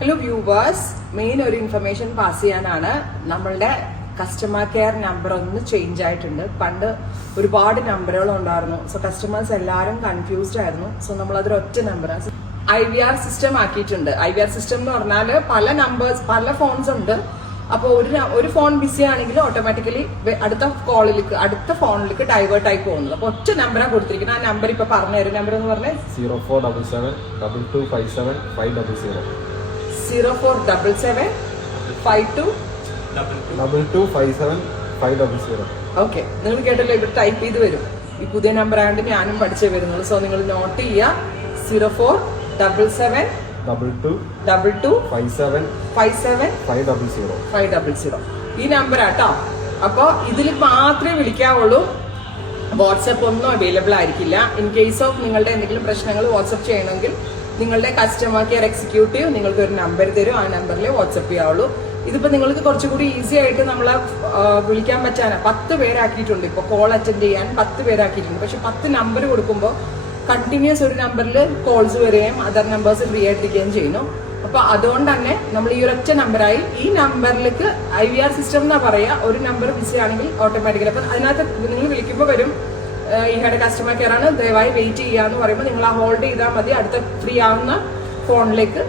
Hello viewers, main ഒരു information pass ചെയ്യാനാണ്. നമ്മളുടെ കസ്റ്റമർ കെയർ നമ്പർ ഒന്ന് ചേഞ്ച് ആയിട്ടുണ്ട്. പണ്ട് ഒരുപാട് നമ്പറുകൾ ഉണ്ടായിരുന്നു. സോ കസ്റ്റമേഴ്സ് എല്ലാവരും കൺഫ്യൂസ്ഡ് ആയിരുന്നു. സോ നമ്മളതൊരു ഒറ്റ നമ്പർ IVR സിസ്റ്റം ആക്കിയിട്ടുണ്ട്. IVR സിസ്റ്റം എന്ന് പറഞ്ഞാൽ പല നമ്പേഴ്സ്, പല ഫോൺസ് ഉണ്ട്. അപ്പോൾ ഒരു ഫോൺ ബിസി ആണെങ്കിൽ ഓട്ടോമാറ്റിക്കലി അടുത്ത ഫോണിലേക്ക് ഡൈവേർട്ട് ആയി പോകുന്നത്. അപ്പോൾ ഒറ്റ നമ്പറാണ് കൊടുത്തിരിക്കുന്നത്. ആ നമ്പർ ഇപ്പൊ പറഞ്ഞുതരും. നമ്പർ എന്ന് പറഞ്ഞാൽ 0477 0477522257 ഓക്കെ, നിങ്ങൾ കേട്ടല്ലോ. ഇവിടെ ടൈപ്പ് ചെയ്ത് വരും. ഈ പുതിയ നമ്പർ ആയതുകൊണ്ട് ഞാനും പഠിച്ചേ വരുന്നുള്ളൂ. സോ നിങ്ങൾ നോട്ട് ചെയ്യുക 04772257 ഈ നമ്പർ ആട്ടോ. അപ്പൊ ഇതിൽ മാത്രമേ വിളിക്കാവുള്ളൂ. വാട്സപ്പ് ഒന്നും അവൈലബിൾ ആയിരിക്കില്ല. ഇൻ കേസ് ഓഫ് നിങ്ങളുടെ എന്തെങ്കിലും പ്രശ്നങ്ങൾ വാട്സപ്പ് ചെയ്യണമെങ്കിൽ നിങ്ങളുടെ കസ്റ്റമർ കെയർ എക്സിക്യൂട്ടീവ് നിങ്ങൾക്ക് ഒരു നമ്പർ തരും. ആ നമ്പറിൽ വാട്സപ്പ് ചെയ്യാവുള്ളൂ. ഇതിപ്പോ നിങ്ങൾക്ക് കുറച്ചുകൂടി ഈസി ആയിട്ട് നമ്മളെ വിളിക്കാൻ പറ്റാൻ 10 പേരാക്കിയിട്ടുണ്ട്. ഇപ്പൊ കോൾ അറ്റൻഡ് ചെയ്യാൻ 10 പേരാക്കിയിട്ടുണ്ട്. പക്ഷെ 10 നമ്പർ കൊടുക്കുമ്പോൾ കണ്ടിന്യൂസ് ഒരു നമ്പറിൽ കോൾസ് വരികയും അതർ നമ്പേഴ്സ് ഫ്രീ ആയിട്ടിരിക്കുകയും ചെയ്യുന്നു. അപ്പൊ അതുകൊണ്ട് തന്നെ നമ്മൾ ഈ ഒരൊറ്റ നമ്പറായി ഈ നമ്പറിലേക്ക് IVR സിസ്റ്റം എന്നാ പറയാ. ഒരു നമ്പർ ബിസി ആണെങ്കിൽ ഓട്ടോമാറ്റിക്കലി അപ്പൊ അതിനകത്ത് നിങ്ങൾ വിളിക്കുമ്പോൾ വരും ഈഹയുടെ കസ്റ്റമർ കെയർ ആണ്, ദയവായി വെയിറ്റ് ചെയ്യാന്ന് പറയുമ്പോൾ നിങ്ങൾ ആ ഹോൾഡ് ചെയ്താൽ മതി. അടുത്ത ഫ്രീ ആവുന്ന ഫോണിലേക്ക്